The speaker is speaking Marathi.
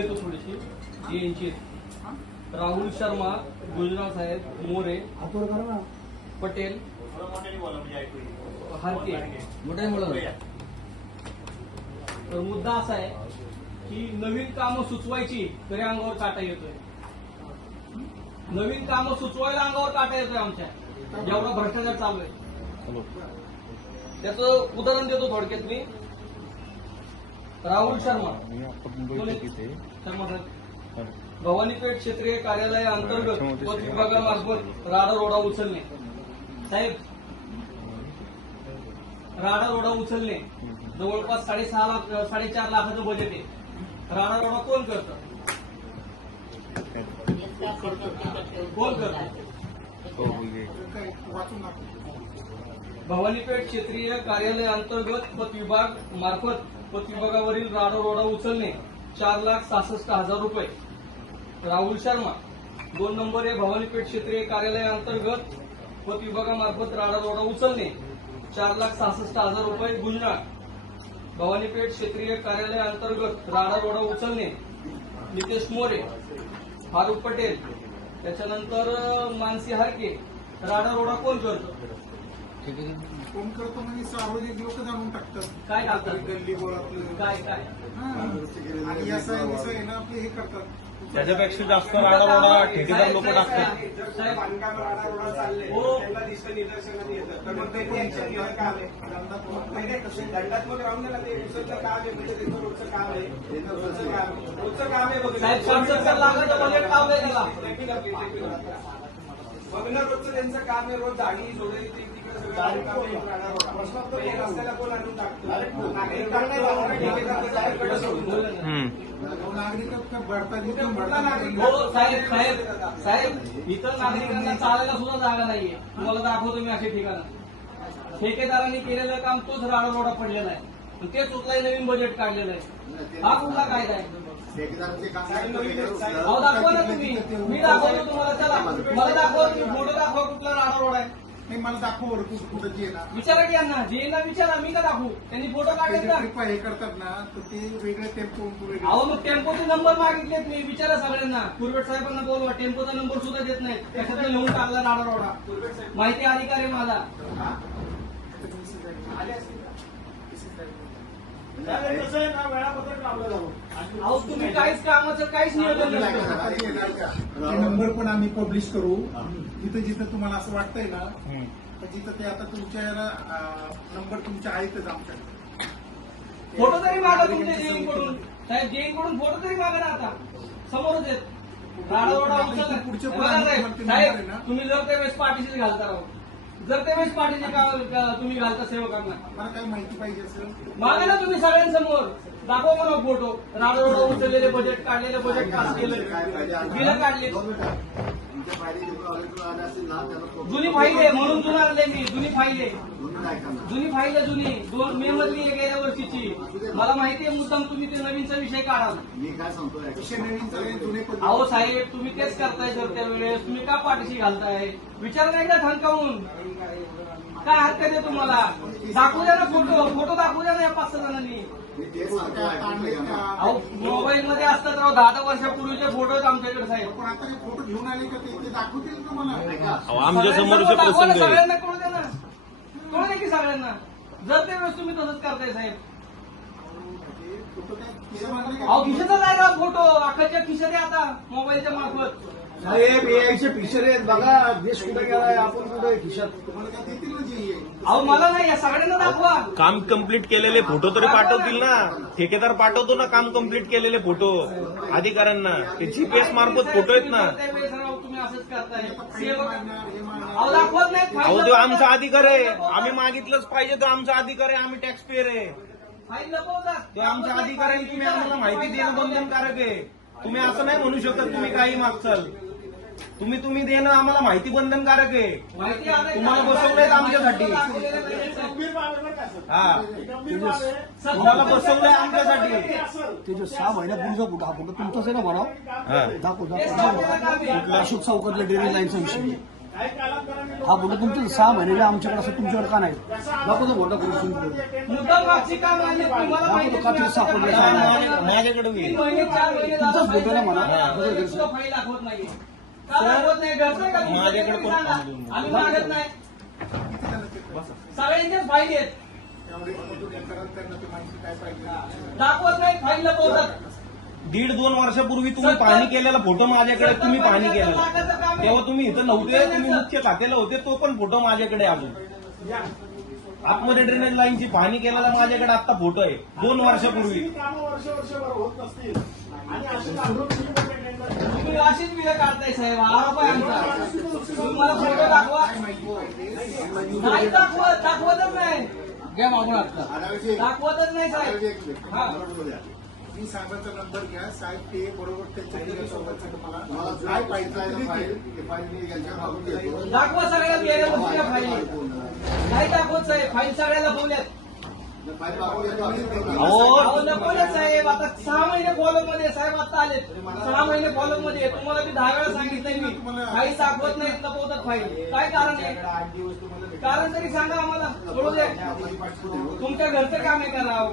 देतो थोडीशी यांची राहुल शर्मा, गुजराव साहेब, मोरे, पटेल, हारके. तर मुद्दा असा आहे की नवीन कामं सुचवायची तरी अंगावर काटा येतोय. नवीन कामं सुचवायला अंगावर काटा येतोय आमच्या, जेवढा भ्रष्टाचार चालू आहे. त्याचं उदाहरण देतो थोडक्यात मी. राहुल शर्मा भवानीपेठ क्षेत्रीय कार्यालय अंतर्गत पत विभागामार्फत राडा रोडा उचलणे. साहेब, राडा रोडा उचलणे जवळपास 4.5 लाखाचं बजेट आहे. राडा रोडा कोण करतं? कोण करतं? भवानीपेठ क्षेत्रीय कार्यालय अंतर्गत पत विभाग मार्फत पत विभागावरील राडा रोडा उचलणे 4,66,000 रुपये. राहुल शर्मा 2 नंबर आहे. भवानीपेठ क्षेत्रीय कार्यालय अंतर्गत पत विभागामार्फत राडा रोडा उचलणे 4,66,000 रुपये गुजराळ. भवानीपेठ क्षेत्रीय कार्यालय अंतर्गत राडा रोडा उचलणे नितेश मोरे, फारुख पटेल, त्याच्यानंतर मानसी हारके. राडा रोडा कोण करतो? कोण करतो म्हणजे सार्वजनिक लोक जाणून टाकतात. काय टाकतात? गल्ली बोळातलं काय आणि असं आहे ना, आपले हे करतात. त्याच्यापेक्षा जास्त राडारोडा ठेकेदार लोक टाकतात. बांधकाम राडारोडा चालले त्यांना दिसतं निदर्शनात येतं, तर मग ते ऍक्शन घेणं काम आहे. दंडात्मक राहून गेला ते दुसरं काम आहे, म्हणजे त्याचं रोजचं काम आहे. रोजचं काम आहे बघणं रोजचं त्यांचं काम आहे. रोज झाडी जोडायची तिकडे रस्त्याला कोण आणून टाकतो. साहेब, इतर नागरिकांना चालायला सुद्धा जागा नाहीये. तुम्हाला दाखवतो मी अशी ठिकाणं. ठेकेदारांनी केलेलं काम तोच राडा रोडा पडलेला आहे. तेच उचलाय नवीन बजेट काढलेलं आहे. हा कुठला कायदा आहे? अहो दाखवा ना तुम्ही. मी दाखवतो तुम्हाला. चला मला दाखवा, तुम्ही फोटो दाखवा कुठला राडा रोड आहे. नाही, मला दाखव कुठं जे ना विचारा की यांना, जेना विचारा. मी का दाखवू? त्यांनी फोटो काढलेत ना. हे करतात ना, तर ते वेगळे टेम्पो अहो मग टेम्पोचे नंबर मागितलेत मी. विचारा सगळ्यांना. कुरबेट साहेबांना बोलवा. टेम्पोचा नंबर सुद्धा देत नाही. त्याच्यात लिहून टाकला राडा रोडा. माहिती अधिकारी मला. अहो तुम्ही काहीच कामाचं काहीच नियोजन नसतं. नंबर पण आम्ही पब्लिश करू. जिथं जिथं तुम्हाला असं वाटतंय ना, तर जिथं ते आता तुमच्या नंबर तुमचे आहेतच आमच्याकडे. फोटो तरी मागा तुमच्या जेईकडून. साहेब, जेईकडून फोटो तरी मागा ना. आता समोरच आहेत राडा रोडा उचलला. पुढचे साहेब, तुम्ही जर त्यावेळेस पाठीशीच घालता राहू. जर त्यावेळेस पाठीचे तुम्ही घालता सेवकांना. मला काही माहिती पाहिजे असेल मागा ना तुम्ही सगळ्यांसमोर. दाखवा मला फोटो. राडा रोडा उचललेले बजेट काढलेलं, बजेट पास केलं, बिलं काढले. जुनी फाईल आहे म्हणून जुना आणले मी. जुनी फाईल आहे. जुनी 2 मे मधली आहे, गेल्या वर्षीची. मला माहिती आहे मुद्दाम तुम्ही ते नवीनचा विषय काढाल. अहो साहेब, तुम्ही तेच करताय. जर त्यावेळेस तुम्ही का पाठीशी घालताय? विचार नाही का ठणकावून? काय हरकत आहे तुम्हाला? दाखवू द्या ना फोटो दाखवू द्या ना या 5-6 जणांनी. अहो मोबाईल मध्ये असतात राव. 10 वर्षापूर्वीचे फोटो आहेत आमच्याकडे साहेब. पण आता फोटो घेऊन आले का ते दाखवतील का मला? आमच्या समोरचे प्रसंग आहे. सगळ्यांना कळू द्या ना. कळू द्या की सगळ्यांना. जर त्यावेळेस तुम्ही तसंच करताय साहेब. अहो खिशाचा जायला फोटो अख्खाच्या खिशात आहे आता मोबाईलच्या मार्फत. साहेब, यायचे पिक्चर आहेत बघा. देश कुठे गेलाय, आपण कुठे खिशात. अहो मला नाही, या सगळ्यांना दाखवा. काम कम्प्लीट केलेले फोटो तरी पाठवतील ना. ठेकेदार पाठवतो ना काम कम्प्लीट केलेले फोटो अधिकाऱ्यांना. ते जीपीएस मार्फत फोटो आहेत ना. त्यावेळेस राव तुम्ही असंच करताय. अहो दाखवत नाही. अहो तो आमचा अधिकार आहे. आम्ही मागितलंच पाहिजे. तो आमचा अधिकार आहे. आम्ही टॅक्स पेअर आहे. फाईल लपवतात. तो आमचा अधिकार आहे. तुम्ही आम्हाला माहिती देणं बंधनकारक आहे. तुम्ही असं नाही म्हणू शकत तुम्ही काही मागचाल. तुम्ही देणं आम्हाला माहिती बंधनकारक आहे. तुम्हाला बसवलंय आमच्यासाठी. हा, तुम्हाला बसवलंय आमच्यासाठी. ते जो 6 महिन्यापूर्वीचा फोटो, हा फोटो तुमचाच आहे ना? बरोबर दाखव. अशोक सावकरला डेअरी लाईनचा विषय. हा फोटो तुमचं 6 महिन्याच्या आमच्याकडे असं तुमच्याकडे का नाही दाखवतो फोटो करून मुद्दा मागची का मान्य तुम्हाला माहिती आहे, तुम्ही आता सापडलं, फाईल सापडलं. दाखवणार. माझ्याकडे बी. 3 महिने 4 महिने झालं तुमचाच फाईल फोटो ना म्हणा. दाखवणार. तरी सुद्धा फाईल दाखवत नाहीये. का दाखवत नाही? घरचं आहे का तुमचं? माझ्याकडे तुम्ही पण सांगा. देऊन आम्ही मागत नाही. सगळ्यांच्याच फाईल आहेत. त्यामुळे त्यांना ती माहिती काय पाहिजे दाखवत नाही, फाईल लपवतात. 1.5-2 वर्षापूर्वी तुम्ही पाहणी केलेला फोटो माझ्याकडे तुम्ही पाहणी केलेला तेव्हा तुम्ही इथं नव्हते, तुम्ही मुख्य खात्याला होते, तो पण फोटो माझ्याकडे आहे अजून. आतमध्ये ड्रेनेज लाईनची पाहणी केलेला माझ्याकडे आता फोटो आहे 2 वर्षापूर्वी. तुम्ही अशीच बिलं काढताय साहेब, आरोप आहे आमचा. तुम्हाला फोटो दाखवा. नाही दाखवतच नाही. घ्या मागून आता. दाखवतच नाही साहेब. हा. मी साहेबांचा नंबर घ्या, साहेब ते बरोबर त्यांच्या सोबतचं तुम्हाला काय पाहिजे दाखवा सगळ्याला गेल्या गोष्टीला फाईल. नाही दाखवत साहेब, फाईल सगळ्याला बोलल्यात. अहो लपवल्यात साहेब. आता 6 महिने फॉलो मध्ये साहेब आता आले. 6 महिने फॉलो मध्ये आहे. तुम्हाला मी 10 वेळा सांगितलंय मी. फाईल दाखवत नाही, लपवतात फाईल. काय कारण आहे? कारण तरी सांगा आम्हाला. सोडू दे. तुमच्या घरचं काम आहे करावं.